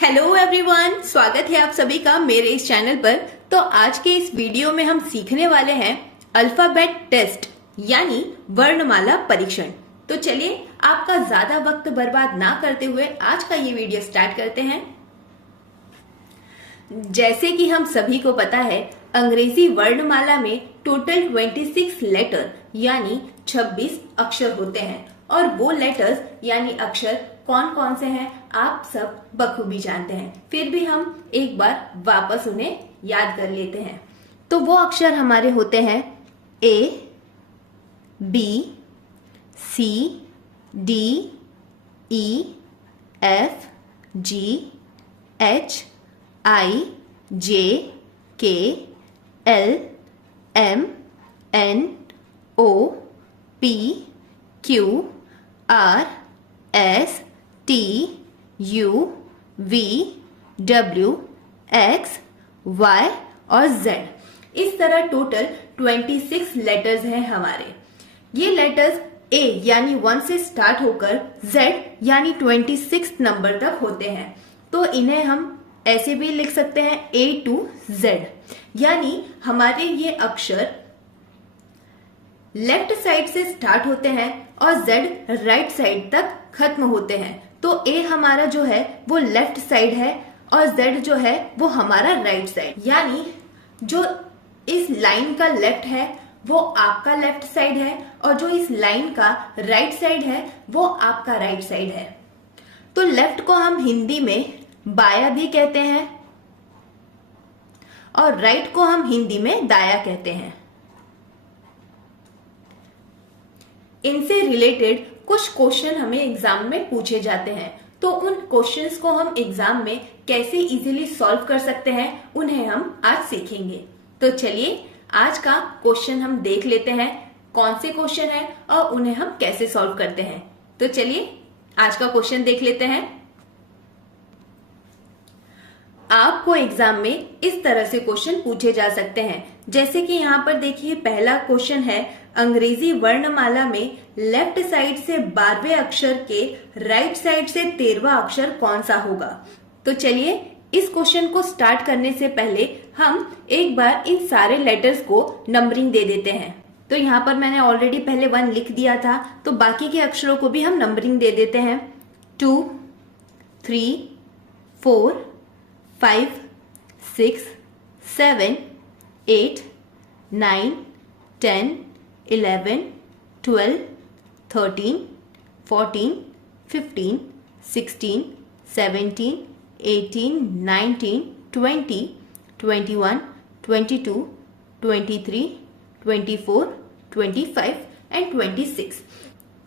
Hello everyone, स्वागत है आप सभी का मेरे इस चैनल पर। तो आज के इस वीडियो में हम सीखने वाले हैं अल्फाबेट टेस्ट यानी वर्णमाला परीक्षण। तो चलिए आपका ज्यादा वक्त बर्बाद ना करते हुए आज का ये वीडियो स्टार्ट करते हैं। जैसे कि हम सभी को पता है, अंग्रेजी वर्णमाला में टोटल 26 लेटर यानी 26 अक्षर होते हैं और वो लेटर्स यानी अक्षर कौन कौन से हैं आप सब बखूबी जानते हैं। फिर भी हम एक बार वापस उन्हें याद कर लेते हैं। तो वो अक्षर हमारे होते हैं A, B, C, D, E, F, G, H, I, J, K, L, M, N, O, P, Q, R, S, T, U, V, W, X, Y और जेड। इस तरह टोटल 26 लेटर्स हैं हमारे। ये लेटर्स ए यानी 1 से स्टार्ट होकर जेड यानी 26 नंबर तक होते हैं। तो इन्हें हम ऐसे भी लिख सकते हैं A to Z, यानी हमारे ये अक्षर लेफ्ट साइड से स्टार्ट होते हैं और Z राइट साइड तक खत्म होते हैं। तो A हमारा जो है वो लेफ्ट साइड है और Z जो है वो हमारा राइट साइड, यानी जो इस लाइन का लेफ्ट है वो आपका लेफ्ट साइड है और जो इस लाइन का राइट साइड है वो आपका राइट साइड है। तो लेफ्ट को हम हिंदी में बाया भी कहते हैं और राइट को हम हिंदी में दाया कहते हैं। इनसे रिलेटेड कुछ क्वेश्चन हमें एग्जाम में पूछे जाते हैं, तो उन क्वेश्चंस को हम एग्जाम में कैसे इजीली सॉल्व कर सकते हैं उन्हें हम आज सीखेंगे। तो चलिए आज का क्वेश्चन हम देख लेते हैं, कौन से क्वेश्चन है और उन्हें हम कैसे सॉल्व करते हैं। तो चलिए आज का क्वेश्चन देख लेते हैं। आपको एग्जाम में इस तरह से क्वेश्चन पूछे जा सकते हैं, जैसे कि यहाँ पर देखिए पहला क्वेश्चन है, अंग्रेजी वर्णमाला में लेफ्ट साइड से 12वें अक्षर के राइट साइड से 13वां अक्षर कौन सा होगा। तो चलिए इस क्वेश्चन को स्टार्ट करने से पहले हम एक बार इन सारे लेटर्स को नंबरिंग दे देते हैं। तो यहाँ पर मैंने ऑलरेडी पहले 1 लिख दिया था, तो बाकी के अक्षरों को भी हम नंबरिंग दे देते हैं। 2, 3, 4, 5, 6, 7, 8, 9, 10, 11, 12, 13, 14, 15, 16, 17, 18, 19, 20, 21, 22, 23, 24, 25 एंड 26।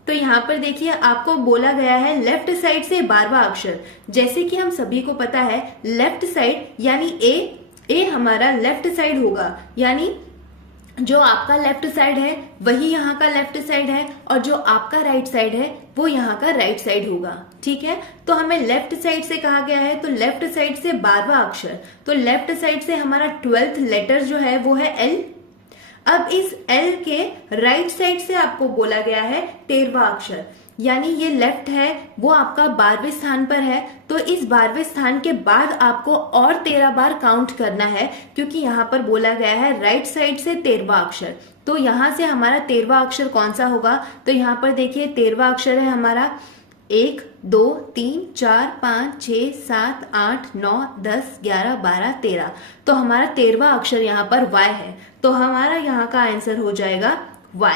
तो यहाँ पर देखिए आपको बोला गया है लेफ्ट साइड से 12वां अक्षर। जैसे कि हम सभी को पता है लेफ्ट साइड यानी ए हमारा लेफ्ट साइड होगा, यानी जो आपका लेफ्ट साइड है वही यहाँ का लेफ्ट साइड है और जो आपका राइट साइड है वो यहाँ का राइट साइड होगा। ठीक है, तो हमें लेफ्ट साइड से कहा गया है, तो लेफ्ट साइड से 12वां अक्षर, तो लेफ्ट साइड से हमारा 12th लेटर जो है वो है L। अब इस L के राइट साइड से आपको बोला गया है 13वां अक्षर, यानी ये लेफ्ट है वो आपका 12वें स्थान पर है, तो इस 12वें स्थान के बाद आपको और 13 बार काउंट करना है, क्योंकि यहाँ पर बोला गया है राइट साइड से 13वां अक्षर। तो यहाँ से हमारा 13वां अक्षर कौन सा होगा, तो यहाँ पर देखिए 13वां अक्षर है हमारा 1, 2, 3, 4, 5, 6, 7, 8, 9, 10, 11, 12, 13। तो हमारा 13वां अक्षर यहाँ पर Y है, तो हमारा यहाँ का आंसर हो जाएगा Y।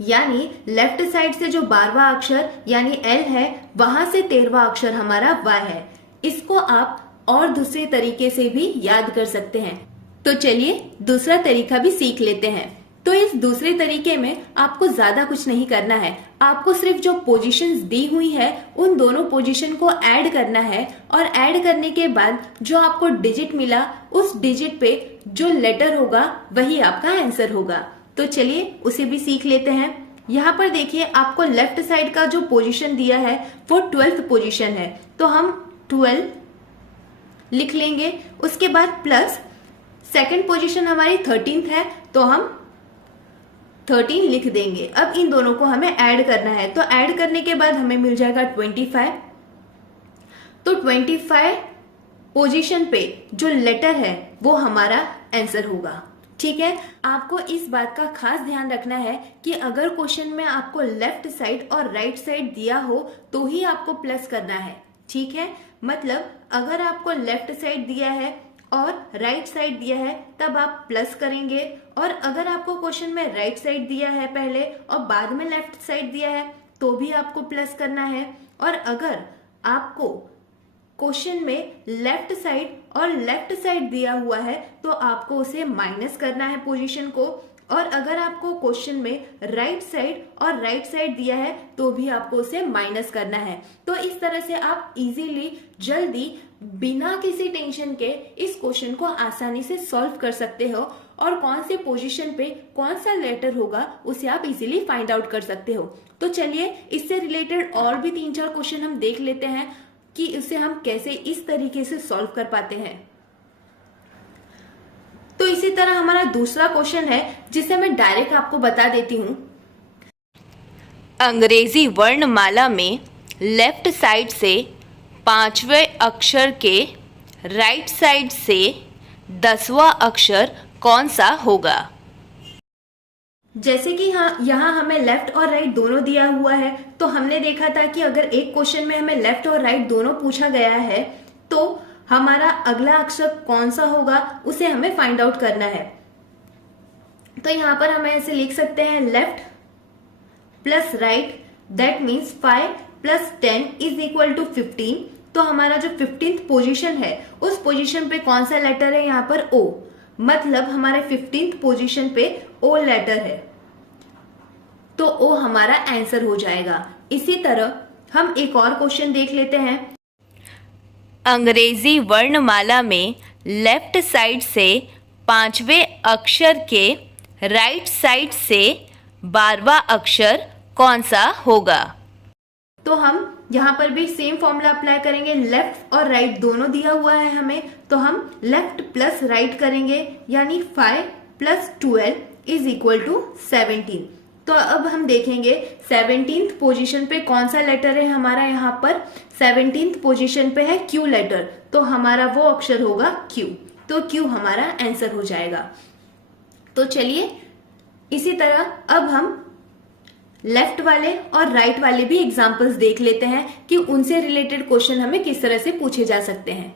यानी लेफ्ट साइड से जो 12वां अक्षर यानी L है वहां से 13वां अक्षर हमारा Y है। इसको आप और दूसरे तरीके से भी याद कर सकते हैं। तो चलिए दूसरा तरीका भी सीख लेते हैं। तो इस दूसरे तरीके में आपको ज्यादा कुछ नहीं करना है, आपको सिर्फ जो पोजीशंस दी हुई है उन दोनों पोजीशन को ऐड करना है और ऐड करने के बाद जो आपको डिजिट मिला उस डिजिट पे जो लेटर होगा वही आपका आंसर होगा। तो चलिए उसे भी सीख लेते हैं। यहाँ पर देखिए आपको लेफ्ट साइड का जो पोजीशन दिया है वो 12th पोजीशन है, तो हम 12 लिख लेंगे। उसके बाद प्लस सेकंड पोजीशन हमारी 13th है, तो हम 13 लिख देंगे। अब इन दोनों को हमें ऐड करना है, तो ऐड करने के बाद हमें मिल जाएगा 25। तो 25 पोजीशन पे जो लेटर है वो हमारा आंसर होगा। ठीक है, आपको इस बात का खास ध्यान रखना है कि अगर क्वेश्चन में आपको लेफ्ट साइड और राइट साइड दिया हो तो ही आपको प्लस करना है। ठीक है, मतलब अगर आपको लेफ्ट साइड दिया है और राइट साइड दिया है तब आप प्लस करेंगे, और अगर आपको क्वेश्चन में राइट साइड दिया है पहले और बाद में लेफ्ट साइड दिया है तो भी आपको प्लस करना है। और अगर आपको क्वेश्चन में लेफ्ट साइड और लेफ्ट साइड दिया हुआ है तो आपको उसे माइनस करना है पोजीशन को, और अगर आपको क्वेश्चन में राइट साइड और राइट साइड दिया है तो भी आपको उसे माइनस करना है। तो इस तरह से आप इजीली जल्दी बिना किसी टेंशन के इस क्वेश्चन को आसानी से सॉल्व कर सकते हो, और कौन से पोजीशन पे कौन सा लेटर होगा उसे आप इजीली फाइंड आउट कर सकते हो। तो चलिए इससे रिलेटेड और भी 3-4 क्वेश्चन हम देख लेते हैं कि इसे हम कैसे इस तरीके से सॉल्व कर पाते हैं। तो इसी तरह हमारा दूसरा क्वेश्चन है जिसे मैं डायरेक्ट आपको बता देती हूं। अंग्रेजी वर्णमाला में लेफ्ट साइड से 5वें अक्षर के राइट साइड से 10वां अक्षर कौन सा होगा? जैसे कि यहाँ हमें लेफ्ट और राइट दोनों दिया हुआ है, तो हमने देखा था कि अगर एक क्वेश्चन में हमें लेफ्ट और राइट दोनों पूछा गया है तो हमारा अगला अक्षर कौन सा होगा उसे हमें फाइंड आउट करना है। तो यहाँ पर हम ऐसे लिख सकते हैं left plus right, that means 5 + 10 = 15। तो हमारा जो 15th पोजीशन है उस पोजीशन पे कौन सा लेटर है? यहाँ पर O, मतलब हमारे 15th पोजीशन पे O लेटर है, तो O हमारा आंसर हो जाएगा। इसी तरह हम एक और क्वेश्चन देख लेते हैं। अंग्रेजी वर्णमाला में लेफ्ट साइड से 5वें अक्षर के राइट साइड से 12वां अक्षर कौन सा होगा? तो हम यहाँ पर भी सेम फॉर्मूला अप्लाई करेंगे। लेफ्ट और राइट दोनों दिया हुआ है हमें, तो हम लेफ्ट प्लस राइट करेंगे, यानी 5 + 12 = 17। तो अब हम देखेंगे 17th पोजीशन पे कौन सा लेटर है हमारा। यहाँ पर 17th पोजीशन पे है Q लेटर, तो हमारा वो अक्षर होगा Q, तो Q हमारा आंसर हो जाएगा। तो चलिए इसी तरह अब हम लेफ्ट वाले और राइट वाले भी एग्जाम्पल्स देख लेते हैं कि उनसे रिलेटेड क्वेश्चन हमें किस तरह से पूछे जा सकते हैं।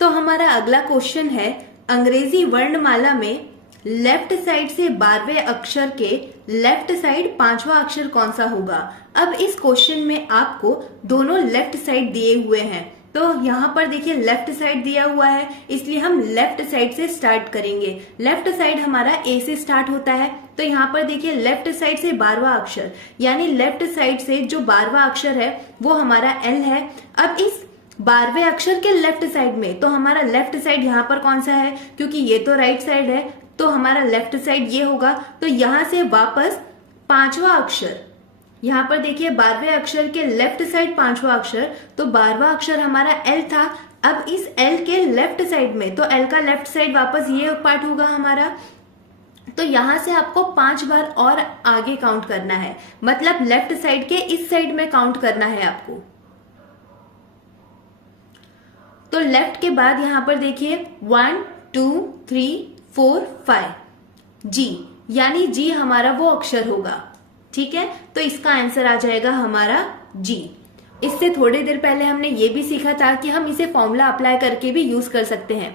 तो हमारा अगला क्वेश्चन है, अंग्रेजी वर्णमाला में लेफ्ट साइड से 12वें अक्षर के लेफ्ट साइड 5वां अक्षर कौन सा होगा। अब इस क्वेश्चन में आपको दोनों लेफ्ट साइड दिए हुए हैं, तो यहाँ पर देखिए लेफ्ट साइड दिया हुआ है, इसलिए हम लेफ्ट साइड से स्टार्ट करेंगे। लेफ्ट साइड हमारा A से स्टार्ट होता है, तो यहाँ पर देखिए लेफ्ट साइड से 12वां अक्षर, यानी लेफ्ट साइड से जो 12वां अक्षर है वो हमारा L है। अब इस 12वें अक्षर के लेफ्ट साइड में, तो हमारा लेफ्ट साइड यहाँ पर कौन सा है, क्योंकि ये तो राइट साइड है, तो हमारा लेफ्ट साइड ये होगा। तो यहाँ से वापस 5वां अक्षर, यहाँ पर देखिए 12वें अक्षर के लेफ्ट साइड 5वां अक्षर, तो 12वां अक्षर हमारा L था। अब इस L के लेफ्ट साइड में, तो L का लेफ्ट साइड वापस ये पार्ट होगा हमारा, तो यहाँ से आपको 5 बार और आगे काउंट करना है, मतलब लेफ्ट साइड के इस साइड में काउंट करना है आपको। तो लेफ्ट के बाद यहाँ पर देखिए 1 2 3 4 5 G, यानी G हमारा वो अक्षर होगा। ठीक है, तो इसका आंसर आ जाएगा हमारा G। इससे थोड़ी देर पहले हमने ये भी सीखा था कि हम इसे फॉर्मूला अप्लाई करके भी यूज कर सकते हैं।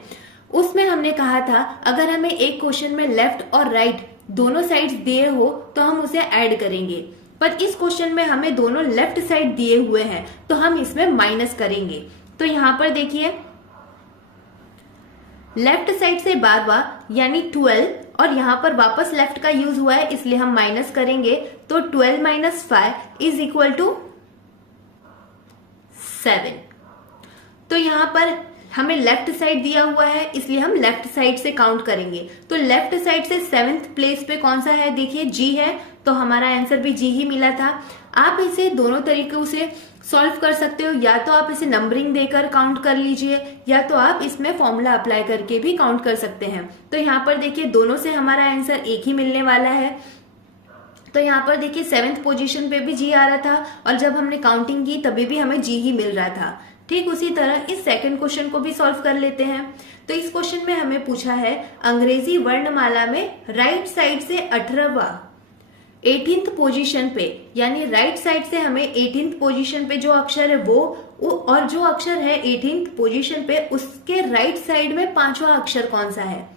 उसमें हमने कहा था अगर हमें एक क्वेश्चन में लेफ्ट और राइट दोनों साइड्स दिए हो तो हम उसे ऐड करेंगे, पर इस क्वेश्चन में हमें दोनों लेफ्ट साइड दिए हुए हैं तो हम इसमें माइनस करेंगे। तो यहाँ पर देखिए लेफ्ट साइड से 12वां यानी 12, और यहाँ पर वापस लेफ्ट का यूज हुआ है इसलिए हम माइनस करेंगे, तो 12 - 5 = 7। तो यहाँ पर हमें लेफ्ट साइड दिया हुआ है इसलिए हम लेफ्ट साइड से काउंट करेंगे। तो लेफ्ट साइड से 7th प्लेस पे कौन सा है, देखिए G है, तो हमारा आंसर भी G ही मिला था। आप इसे दोनों तरीकों से सॉल्व कर सकते हो, या तो आप इसे नंबरिंग देकर काउंट कर लीजिए, या तो आप इसमें फॉर्मूला अप्लाई करके भी काउंट कर सकते हैं। तो यहाँ पर देखिए दोनों से हमारा आंसर एक ही मिलने वाला है। तो यहाँ पर देखिए 7th पोजीशन पे भी जी आ रहा था और जब हमने काउंटिंग की तभी भी हमें जी ही मिल रहा था। ठीक उसी तरह इस सेकंड क्वेश्चन को भी सॉल्व कर लेते हैं। तो इस क्वेश्चन में हमें पूछा है अंग्रेजी वर्णमाला में राइट साइड से 18वां 18th पोजीशन पे, यानी राइट साइड से हमें 18th पोजीशन पे जो अक्षर है वो और जो अक्षर है 18th पोजीशन पे उसके राइट साइड में 5वां अक्षर कौन सा है।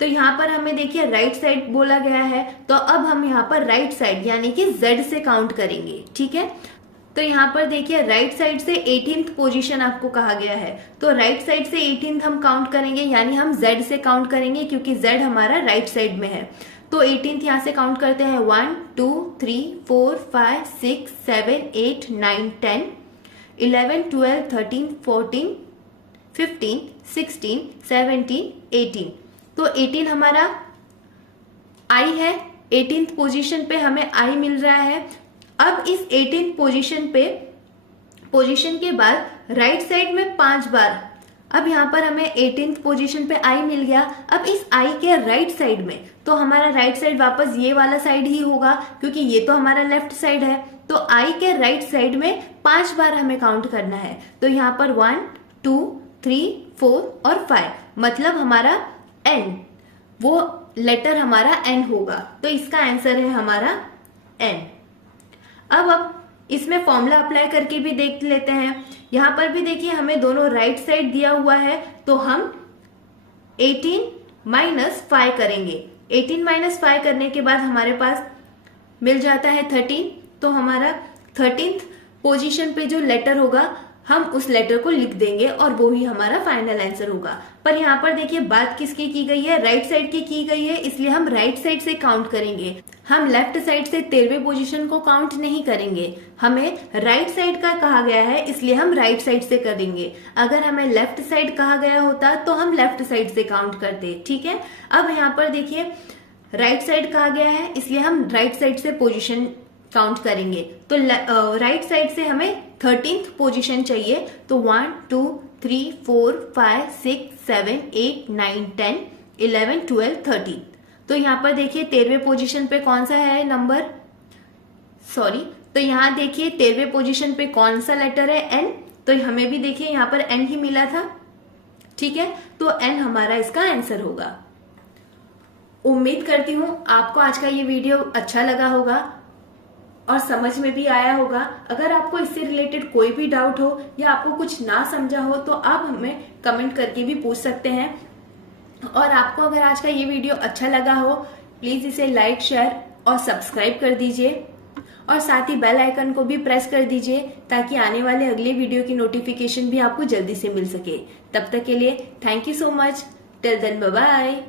तो यहाँ पर हमें देखिए राइट साइड बोला गया है, तो अब हम यहाँ पर राइट साइड यानी कि Z से काउंट करेंगे। ठीक है, तो यहाँ पर देखिए राइट साइड से 18th पोजीशन आपको कहा गया है, तो राइट साइड से 18th हम काउंट करेंगे, यानी हम Z से काउंट करेंगे क्योंकि Z हमारा राइट साइड में है। तो 18th यहाँ से काउंट करते हैं 1 2 3 4 5 6 7 8 9 10 11 12 13 14 15 16 17 18। तो 18 हमारा I है, 18th पोजीशन पे हमें I मिल रहा है। अब इस 18th पोजीशन के बाद राइट साइड में 5 बार, अब यहाँ पर हमें 18th पोजीशन पे I मिल गया। अब इस I के राइट साइड में, तो हमारा राइट साइड वापस ये वाला साइड ही होगा क्योंकि ये तो हमारा लेफ्ट साइड है। तो I के राइट साइड में 5 बार हमें काउंट करना है। तो यहाँ पर 1 2 3 4 और 5, मतलब हमारा N, वो लेटर हमारा N होगा। तो इसका आंसर है हमारा N। अब इसमें फॉर्मूला अप्लाई करके भी देख लेते हैं। यहाँ पर भी देखिए हमें दोनों राइट साइड दिया हुआ है, तो हम 18 माइनस 5 करेंगे। 18 माइनस 5 करने के बाद हमारे पास मिल जाता है 13। तो हमारा 13th पोजीशन पे जो लेटर होगा हम उस लेटर को लिख देंगे और वो ही हमारा फाइनल आंसर होगा। पर यहाँ पर देखिए बात किसकी की गई है, राइट साइड की गई है, इसलिए हम राइट साइड से काउंट करेंगे। हम लेफ्ट साइड से 13वें पोजीशन को काउंट नहीं करेंगे। हमें राइट साइड का कहा गया है इसलिए हम राइट साइड से करेंगे। अगर हमें लेफ्ट साइड कहा गया होता तो हम लेफ्ट साइड से काउंट करते। ठीक है, अब यहाँ पर देखिए राइट साइड कहा गया है इसलिए हम राइट साइड से पोजीशन काउंट करेंगे। तो राइट साइड से हमें 13th पोजीशन चाहिए, तो 1 2 3 4 5 6 7 8 9 10 11 12 13। तो यहाँ पर देखिए 13वें पोजीशन पे कौन सा है नंबर, तो यहाँ देखिए 13वें पोजीशन पे कौन सा लेटर है, N। तो हमें भी देखिए यहाँ पर N ही मिला था। ठीक है, तो N हमारा इसका आंसर होगा। उम्मीद करती हूँ आपको आज का ये वीडियो अच्छा लगा होगा और समझ में भी आया होगा। अगर आपको इससे रिलेटेड कोई भी डाउट हो या आपको कुछ ना समझा हो तो आप हमें कमेंट करके भी पूछ सकते हैं। और आपको अगर आज का ये वीडियो अच्छा लगा हो प्लीज इसे लाइक शेयर और सब्सक्राइब कर दीजिए और साथ ही बेल आइकन को भी प्रेस कर दीजिए ताकि आने वाले अगले वीडियो की नोटिफिकेशन भी आपको जल्दी से मिल सके। तब तक के लिए thank you so much. Till then bye bye.